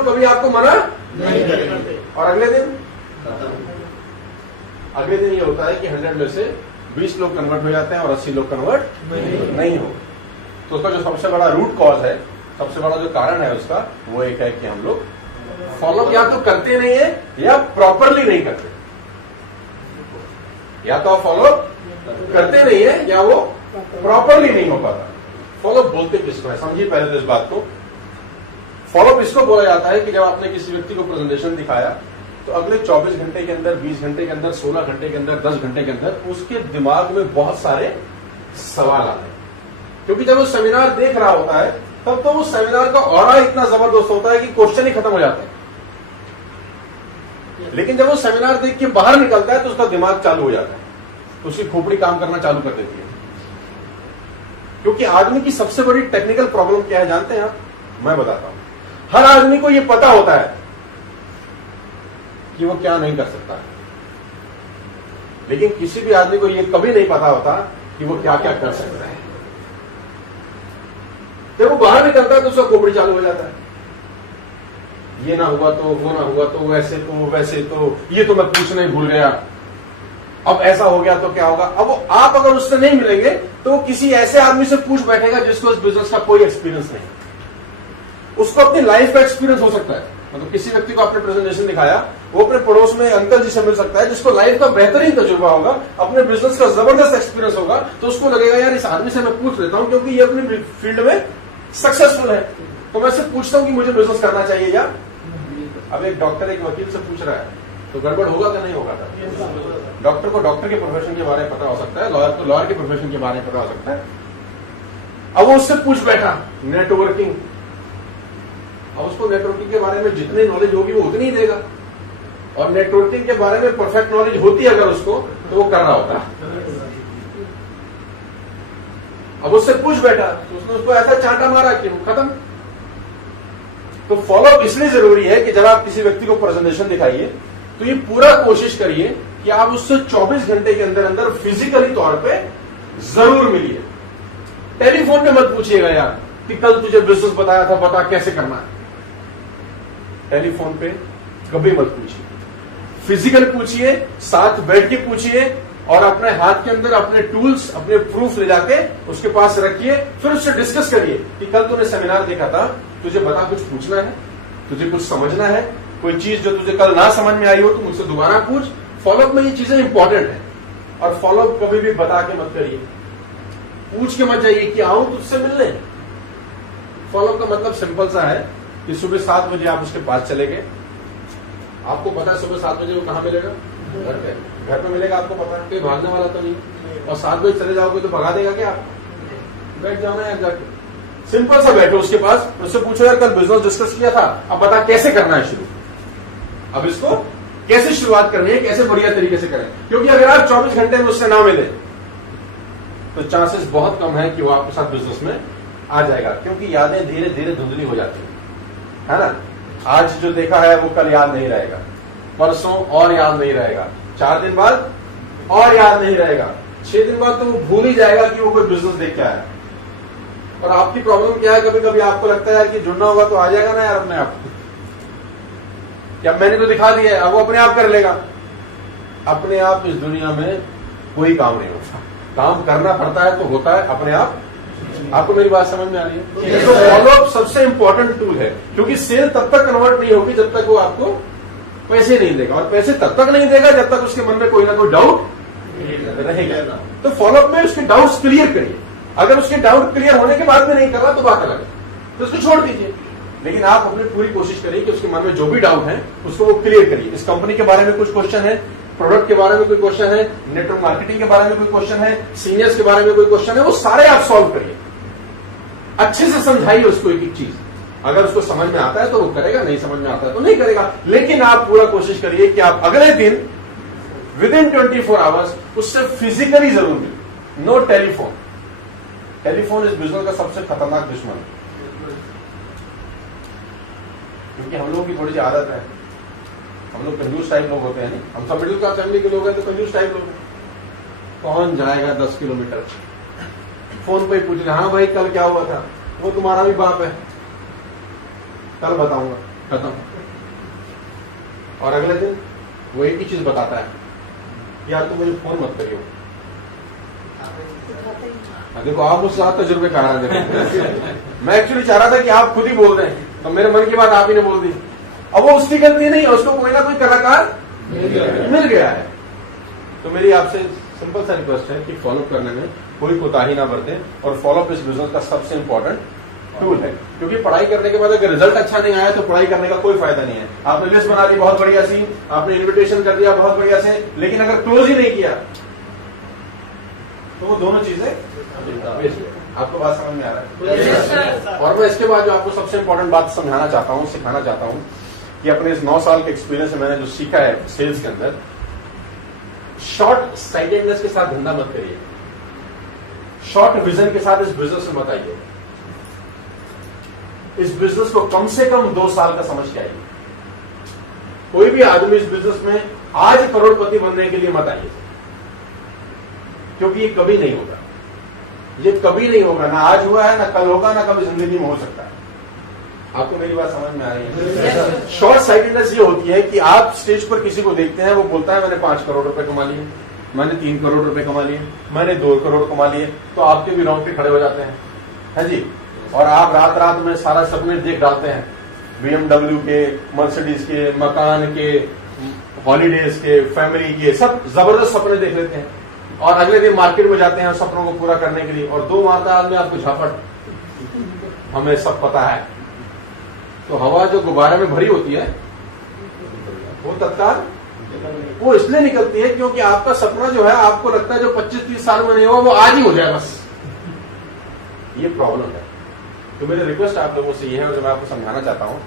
लोग कभी आपको मना नहीं करेंगे। और अगले दिन ये होता है कि 100 में से 20 लोग कन्वर्ट हो जाते हैं और 80 लोग कन्वर्ट नहीं हो। तो उसका जो सबसे बड़ा रूट कॉज है, सबसे बड़ा जो कारण है उसका, वो एक है कि हम लोग फॉलो या तो करते नहीं है या प्रॉपरली नहीं करते। या तो आप फॉलो करते नहीं है या वो प्रॉपरली नहीं हो पाता। फॉलो बोलते किसको है, समझिए पहले तो इस बात को। फॉलो इसको बोला जाता है कि जब आपने किसी व्यक्ति को प्रेजेंटेशन दिखाया तो अगले 24 घंटे के अंदर, 20 घंटे के अंदर, 16 घंटे के अंदर, 10 घंटे के अंदर उसके दिमाग में बहुत सारे सवाल आते हैं। क्योंकि जब वो सेमिनार देख रहा होता है तब तो वो सेमिनार का ऑरा इतना जबरदस्त होता है कि क्वेश्चन ही खत्म हो जाते हैं। लेकिन जब वो सेमिनार देख के बाहर निकलता है तो उसका दिमाग चालू हो जाता है, तो उसकी खोपड़ी काम करना चालू कर देती है। क्योंकि आदमी की सबसे बड़ी टेक्निकल प्रॉब्लम क्या है जानते हैं आप? मैं बताता हूं। हर आदमी को यह पता होता है कि वो क्या नहीं कर सकता है, लेकिन किसी भी आदमी को यह कभी नहीं पता होता कि वो क्या क्या कर सकता है। जब वो बाहर निकलता है तो उसका खोपड़ी चालू हो जाता है। ये ना हुआ तो वो ना हुआ तो वैसे तो वैसे तो ये तो मैं पूछना ही भूल गया, अब ऐसा हो गया तो क्या होगा। अब आप अगर उससे नहीं मिलेंगे तो किसी ऐसे आदमी से पूछ बैठेगा जिसको इस बिजनेस का कोई एक्सपीरियंस नहीं, उसको अपनी लाइफ का एक्सपीरियंस हो सकता है। मतलब किसी व्यक्ति को आपने प्रेजेंटेशन दिखाया, वो अपने पड़ोस में अंकल जी से मिल सकता है जिसको लाइफ का बेहतरीन तजुर्बा होगा, अपने बिजनेस का जबरदस्त एक्सपीरियंस होगा, तो उसको लगेगा यार इस आदमी से मैं पूछ लेता हूं क्योंकि ये अपनी फील्ड में सक्सेसफुल है, तो मैं इससे पूछता हूं कि मुझे बिजनेस करना चाहिए या। अब एक डॉक्टर एक वकील से पूछ रहा है तो गड़बड़ होगा कि नहीं होगा? डॉक्टर को डॉक्टर के प्रोफेशन के बारे में पता हो सकता है, लॉयर को लॉयर के प्रोफेशन के बारे में पता हो सकता है। अब वो उससे पूछ बैठा नेटवर्किंग, अब उसको नेटवर्किंग के बारे में जितनी नॉलेज होगी वो उतनी ही देगा, और नेटवर्किंग के बारे में परफेक्ट नॉलेज होती है अगर उसको तो वो कर रहा होता। अब उससे पूछ बैठा तो उसने उसको ऐसा चांटा मारा कि वो खत्म। तो फॉलोअप इसलिए जरूरी है कि जब आप किसी व्यक्ति को प्रेजेंटेशन दिखाइए तो ये पूरा कोशिश करिए कि आप उससे 24 घंटे के अंदर अंदर फिजिकली तौर पे जरूर मिलिए। टेलीफोन पे मत पूछिएगा यार कि कल तुझे बिजनेस बताया था, बता कैसे करना है। टेलीफोन पे कभी मत पूछिए, फिजिकल पूछिए, साथ बैठ के पूछिए, और अपने हाथ के अंदर अपने टूल्स, अपने प्रूफ ले जाके उसके पास रखिए। फिर उससे डिस्कस करिए कि कल तूने सेमिनार देखा था, तुझे बता कुछ पूछना है, तुझे कुछ समझना है, कोई चीज जो तुझे कल ना समझ में आई हो तो मुझसे दोबारा पूछ। फॉलोअप में ये चीजें इंपॉर्टेंट है, और फॉलोअप कभी भी बता के मत करिए, पूछ के मत जाइए कि आऊं तुझसे मिलने। फॉलोअप का मतलब सिंपल सा है कि सुबह 7 बजे आप उसके पास चले गए, आपको पता है सुबह 7 बजे वो कहां मिलेगा? घर पे मिलेगा, आपको पता है, कोई भागने वाला तो नहीं। और 7 बजे चले जाओगे तो भगा देगा क्या? बैठ जाओ ना यार जाके, सिंपल सा बैठो उसके पास, उससे पूछो यार कल बिजनेस डिस्कस किया था, अब बता कैसे करना है शुरू, अब इसको कैसे शुरुआत करनी है, कैसे बढ़िया तरीके से करें। क्योंकि अगर आप 24 घंटे में उससे ना मिले तो चांसेस बहुत कम है कि वो आपके साथ बिजनेस में आ जाएगा, क्योंकि यादें धीरे धीरे धुंधली हो जाती है ना। आज जो देखा है वो कल याद नहीं रहेगा, परसों और याद नहीं रहेगा, 4 दिन बाद और याद नहीं रहेगा, 6 दिन बाद तो वो भूल ही जाएगा कि वो कोई बिजनेस देख के आया। और आपकी प्रॉब्लम क्या है, कभी कभी आपको लगता है यार कि जुड़ना होगा तो आ जाएगा ना यार अपने आप, क्या मैंने तो दिखा दिया है, अब वो अपने आप कर लेगा। अपने आप इस दुनिया में कोई काम नहीं होता, काम करना पड़ता है तो होता है अपने आप। आपको मेरी बात समझ में आ रही है? तो फॉलोअप सबसे इंपॉर्टेंट टूल है, क्योंकि सेल तब तक कन्वर्ट नहीं होगी जब तक वो आपको पैसे नहीं देगा, और पैसे तब तक नहीं देगा जब तक उसके मन में कोई ना कोई डाउट रहेगा। तो फॉलोअप में उसके डाउट्स क्लियर करिए। अगर उसके डाउट क्लियर होने के बाद में नहीं कर रहा तो बात अलग है, तो उसको छोड़ दीजिए। लेकिन आप अपनी पूरी कोशिश करिए कि उसके मन में जो भी डाउट है उसको वो क्लियर करिए। इस कंपनी के बारे में कुछ क्वेश्चन है, प्रोडक्ट के बारे में कोई क्वेश्चन है, नेटवर्क मार्केटिंग के बारे में कोई क्वेश्चन है, सीनियर्स के बारे में कोई क्वेश्चन है, वो सारे आप सॉल्व करिए। अच्छे से समझाइए उसको एक एक चीज। अगर उसको समझ में आता है तो वो करेगा, नहीं समझ में आता है तो नहीं करेगा। लेकिन आप पूरा कोशिश करिए कि आप अगले दिन विदिन 24 आवर्स उससे फिजिकली जरूर मिले। No telephone. टेलीफोन इस बिजनेस का सबसे खतरनाक दुश्मन है, क्योंकि हम लोगों की थोड़ी सी आदत है, हम लोग कंजूस टाइप लोग होते हैं। नहीं, हम सब मिडिल क्लास फैमिली के लोग हैं तो कंजूस टाइप लोग हैं। कौन जाएगा 10 किलोमीटर फोन पे ही पूछ रहे, हाँ भाई कल क्या हुआ था, वो तुम्हारा भी बाप है, कल बताऊंगा। खत्म। और अगले दिन वो एक ही चीज बताता है, यार तुम मुझे फोन मत करियो। देखो आप मुझसे ज्यादा तजुर्बे कहा रहे हैं। मैं एक्चुअली चाह रहा था कि आप खुद ही बोल रहे हैं, तो मेरे मन की बात आप ही ने बोल दी। अब वो उसकी गलती नहीं है, उसको कोई ना कोई कलाकार मिल गया है। तो मेरी आपसे सिंपल सा रिक्वेस्ट है कि फॉलो करने में कोई कोताही ना बरते, और फॉलोअप इस बिजनेस का सबसे इंपॉर्टेंट टूल है। क्योंकि पढ़ाई करने के बाद अगर रिजल्ट अच्छा नहीं आया तो पढ़ाई करने का कोई फायदा नहीं है। आपने लिस्ट बना ली बहुत बढ़िया सी, आपने इन्विटेशन कर दिया बहुत बढ़िया से, लेकिन अगर क्लोज ही नहीं किया तो वो दोनों चीजें वेस्ट है। आपको बात समझ में आ रहा है? और मैं इसके बाद जो आपको सबसे इंपॉर्टेंट बात समझाना चाहता हूं, सिखाना चाहता हूं कि अपने इस 9 साल के एक्सपीरियंस में मैंने जो सीखा है सेल्स के अंदर, शॉर्ट साइटेडनेस के साथ धंधा मत करिए, शॉर्ट विजन के साथ इस बिजनेस में मत आइए। इस बिजनेस को कम से कम 2 साल का समझ के आइए। कोई भी आदमी इस बिजनेस में आज करोड़पति बनने के लिए मत आइए, क्योंकि ये कभी नहीं होगा। ये कभी नहीं होगा, ना आज हुआ है, ना कल होगा, ना कभी जिंदगी में हो सकता है। आपको मेरी बात समझ में आ रही है? शॉर्ट साइटेडनेस ये होती है कि आप स्टेज पर किसी को देखते हैं, वो बोलता है मैंने 5 करोड़ रुपए कमा लिए, मैंने 3 करोड़ रुपए कमा लिए, मैंने 2 करोड़ कमा लिए, तो आपके भी रोंगटे खड़े हो जाते हैं, है जी। और आप रात रात में सारा सपने देख डालते हैं, BMW के, मर्सिडीज के, मकान के, हॉलीडेज के, फैमिली के, सब जबरदस्त सपने देख लेते हैं। और अगले दिन मार्केट में जाते हैं सपनों को पूरा करने के लिए, और 2 मारता आदमी आपको झापट, हमें सब पता है। तो हवा जो गुब्बारे में भरी होती है वो तत्काल वो इसलिए निकलती है क्योंकि आपका सपना जो है, आपको लगता है जो 25-30 साल में नहीं हुआ वो आज ही हो जाए बस। ये प्रॉब्लम है। तो मेरी रिक्वेस्ट आप लोगों से ये है, जो मैं आपको समझाना चाहता हूं,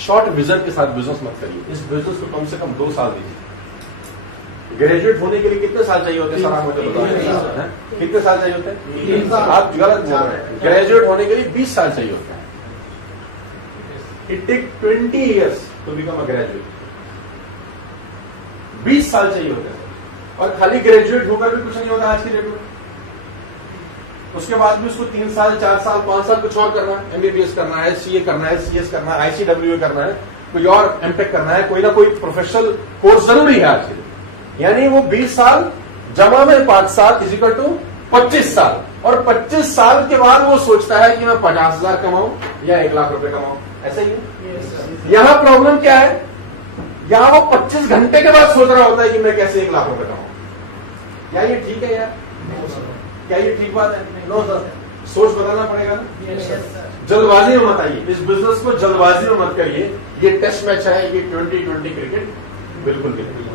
शॉर्ट विजन के साथ बिजनेस मत करिए। इस बिजनेस को कम से कम 2 साल दीजिए। ग्रेजुएट होने के लिए कितने साल चाहिए होते हैं सर? आप मुझे बताएं, कितने साल चाहिए होते हैं? 3 साल। आप गलत बोल रहे हैं। ग्रेजुएट होने के लिए 20 साल चाहिए होते हैं। It take 20 years to become a graduate. 20 साल चाहिए होते हैं। और खाली ग्रेजुएट होकर भी कुछ नहीं होता आज की डेट में। उसके बाद भी उसको 3 साल, 4 साल, 5 साल कुछ और करना है। MBBS करना है, CA करना है, CS करना है, ICWA करना है, कोई और MTech करना है, कोई ना कोई प्रोफेशनल कोर्स जरूरी है आज के लिए। यानी वो 20 साल जमा में 5 साल इजिकल टू 25 साल। और 25 साल के बाद वो सोचता है कि मैं 50,000 कमाऊं या 1 लाख रुपए कमाऊं। ऐसा ही है। यहां प्रॉब्लम क्या है? यहां वो 25 घंटे के बाद सोच रहा होता है कि मैं कैसे 1 लाख रुपए कमाऊं। क्या ये ठीक है यार? क्या ये ठीक बात है? नो सर, सोच बदलना पड़ेगा ना। जल्दबाजी में मत आइए। इस बिजनेस को जल्दबाजी में मत करिए। ये टेस्ट मैच है, ये 2020 क्रिकेट बिल्कुल भी नहीं।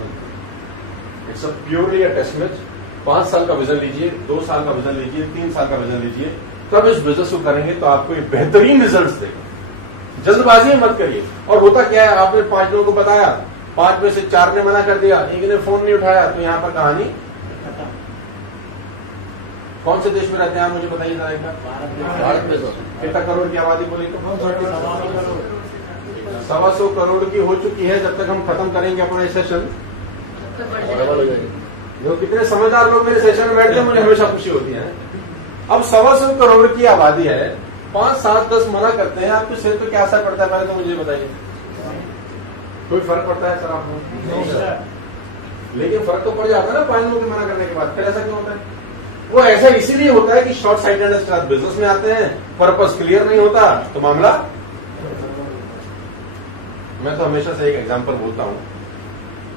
It's purely a test match. 5 साल का विजन लीजिए, 2 साल का विजन लीजिए, 3 साल का विजन लीजिए। तब इस बिजनेस को करेंगे तो आपको ये बेहतरीन रिजल्ट्स देगा। जल्दबाजी में मत करिए। और होता क्या है, आपने 5 लोगों को बताया, 5 में से 4 ने मना कर दिया, एक ने फोन नहीं उठाया, तो यहां पर कहानी खत्म। कौन से देश में रहते हैं आप मुझे बताइए जरा एक बार। भारत में कितना करोड़ की आबादी बोली तो 125 करोड़ की हो चुकी है। जब तक हम खत्म करेंगे अपना सेशन, जो कितने समझदार लोग मेरे सेशन में बैठते हैं मुझे हमेशा खुशी होती है। अब 125 करोड़ की आबादी है, 5, 7, 10 मना करते हैं, आपके सिर पे क्या असर पड़ता है पहले तो मुझे बताइए। कोई फर्क पड़ता है सर आपको? लेकिन फर्क तो पड़ जाता है ना 5 लोगों के मना करने के बाद। फिर ऐसा क्यों होता है? वो ऐसा इसीलिए होता है कि शॉर्ट साइटेडनेस के साथ बिजनेस में आते हैं, पर्पस क्लियर नहीं होता तो मामला। मैं तो हमेशा से एक एग्जांपल बोलता हूं,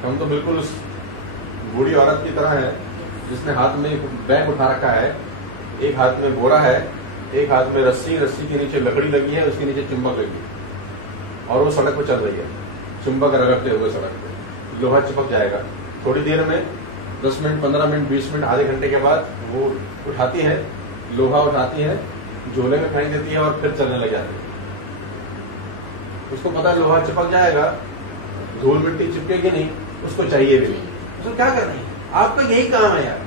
हम तो बिल्कुल उस बूढ़ी औरत की तरह है जिसने हाथ में बैग उठा रखा है, एक हाथ में बोरा है, एक हाथ में रस्सी, रस्सी के नीचे लकड़ी लगी है, उसके नीचे चुंबक लगी है और वो सड़क पर चल रही है, चुंबक रगड़ते हुए सड़क पे। लोहा चिपक जाएगा थोड़ी देर में, 10 मिनट, 15 मिनट, 20 मिनट, आधे घंटे के बाद वो उठाती है, लोहा उठाती है, झोले में फेंक देती है और फिर चलने लग जाती है। उसको पता है लोहा चिपक जाएगा, धूल मिट्टी चिपकेगी नहीं, उसको चाहिए भी नहीं। उसको क्या करना है? आपका यही काम है यार।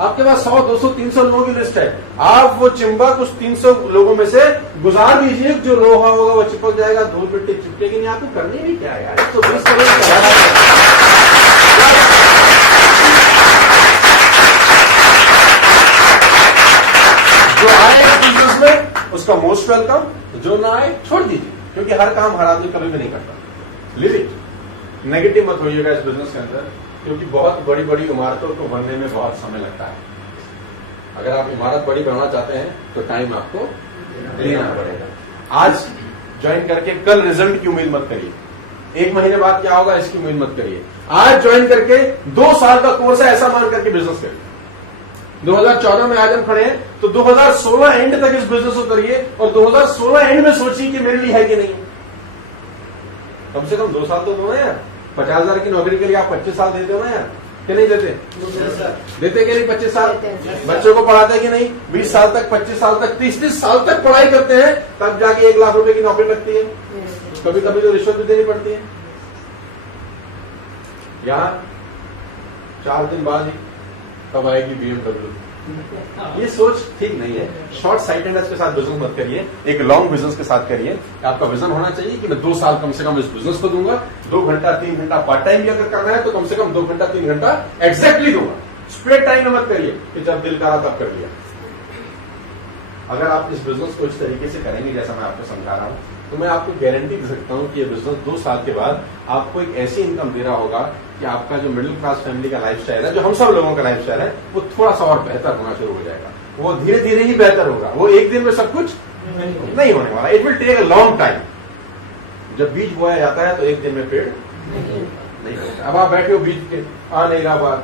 आपके पास 100, 200, 300 लोगों की लिस्ट है, आप वो चिंबक उस 300 लोगों में से गुजार दीजिए। जो लोहा होगा वो चिपक जाएगा, धूल मिट्टी चिपकेगी नहीं। आपको करनी भी क्या है यार? तो 20 करोड़ जो आए बिजनेस में उसका मोस्ट वेलकम, जो ना आए छोड़ दीजिए। क्योंकि हर काम हर आदमी कभी भी नहीं करता। Live it. नेगेटिव मत होइएगा इस बिजनेस के अंदर, क्योंकि बहुत बड़ी बड़ी इमारतों को बनने में बहुत समय लगता है। अगर आप इमारत बड़ी बनाना चाहते हैं तो टाइम आपको लेना पड़ेगा। आज ज्वाइन करके कल रिजल्ट की उम्मीद मत करिए, 1 महीने बाद क्या होगा इसकी उम्मीद मत करिए। आज ज्वाइन करके 2 साल का कोर्स है ऐसा मान करके बिजनेस करिए। 2014 में आज हम खड़े हैं तो 2016 एंड तक इस बिजनेस को करिए और 2016 एंड में सोचिए कि मेरे लिए है कि नहीं। कम से कम 2 साल तो दो ना यार। 50,000 की नौकरी के लिए आप 25 साल देते हो ना यार, कि नहीं देते? देते कि नहीं? 25 साल बच्चों को पढ़ाते हैं कि नहीं? 20 साल तक, 25 साल तक, 30 साल तक पढ़ाई करते हैं, तब जाके 1 लाख रुपए की नौकरी लगती है। कभी कभी तो रिश्वत भी देनी पड़ती है। यहाँ 4 दिन बाद ही कब आएगी BMW। ये सोच ठीक नहीं है। शॉर्ट साइटेडनेस के साथ बिजनेस मत करिए, एक लॉन्ग बिजनेस के साथ करिए। आपका विजन होना चाहिए कि मैं 2 साल कम से कम इस बिजनेस को दूंगा। 2 घंटा 3 घंटा पार्ट टाइम भी अगर करना है तो कम से कम 2 घंटा 3 घंटा एग्जैक्टली दूंगा। स्प्रेड टाइम में मत करिए कि जब दिल करा तब कर लिया। अगर आप इस बिजनेस को इस तरीके से करेंगे जैसा मैं आपको समझा रहा हूं, तो मैं आपको गारंटी दे सकता हूं कि ये बिजनेस 2 साल के बाद आपको एक ऐसी इनकम दे रहा होगा कि आपका जो मिडिल क्लास फैमिली का लाइफस्टाइल है, जो हम सब लोगों का लाइफस्टाइल है, वो थोड़ा सा और बेहतर होना शुरू हो जाएगा। वो धीरे धीरे ही बेहतर होगा, वो एक दिन में सब कुछ नहीं होने वाला। It will take a long time. जब बीज बोया जाता है तो एक दिन में पेड़ नहीं होता। अब आप बैठे हो बीज के आ नहीं रहा बात,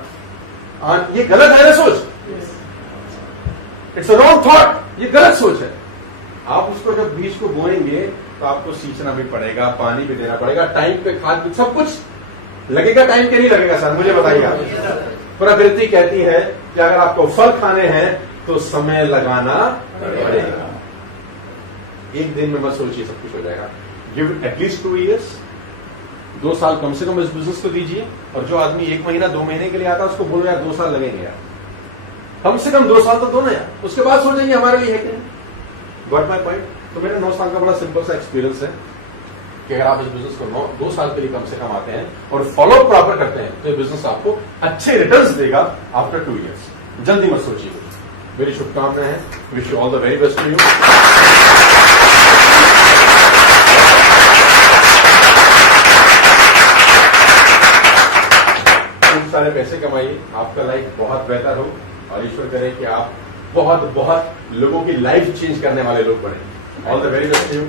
ये गलत है ना सोच। इट्स अ रॉन्ग थॉट, ये गलत सोच है। आप उसको जब बीज को बोएंगे तो आपको सींचना भी पड़ेगा, पानी भी देना पड़ेगा, टाइम पे खाद भी, सब कुछ लगेगा। टाइम के नहीं लगेगा सर, मुझे बताइएगा। प्रकृति कहती है कि अगर आपको फल खाने हैं तो समय लगाना पड़ेगा। एक दिन में मत सोचिए सब कुछ हो जाएगा। गिव एटलीस्ट 2 years, 2 साल कम से कम इस बिजनेस को दीजिए। और जो आदमी 1 महीना 2 महीने के लिए आता है उसको बोलो यार 2 साल लगेंगे यार, कम से कम 2 साल तो दो ना यार। उसके बाद सोचेंगे हमारे लिए है कि नहीं। Got my point? तो मेरा 9 साल का बड़ा सिंपल सा एक्सपीरियंस है कि अगर आप इस बिजनेस को 2 साल के लिए कम से कम आते हैं और फॉलो प्रॉपर करते हैं तो ये बिजनेस आपको अच्छे रिटर्न्स देगा आफ्टर 2 years। जल्दी मत सोचिए। मेरी शुभकामनाएं हैं। Wish you all the very best to you. खूब सारे पैसे कमाइए, आपका लाइफ बहुत बेहतर हो और ईश्वर करे कि आप बहुत बहुत लोगों की लाइफ चेंज करने वाले लोग बने। All the very best to you.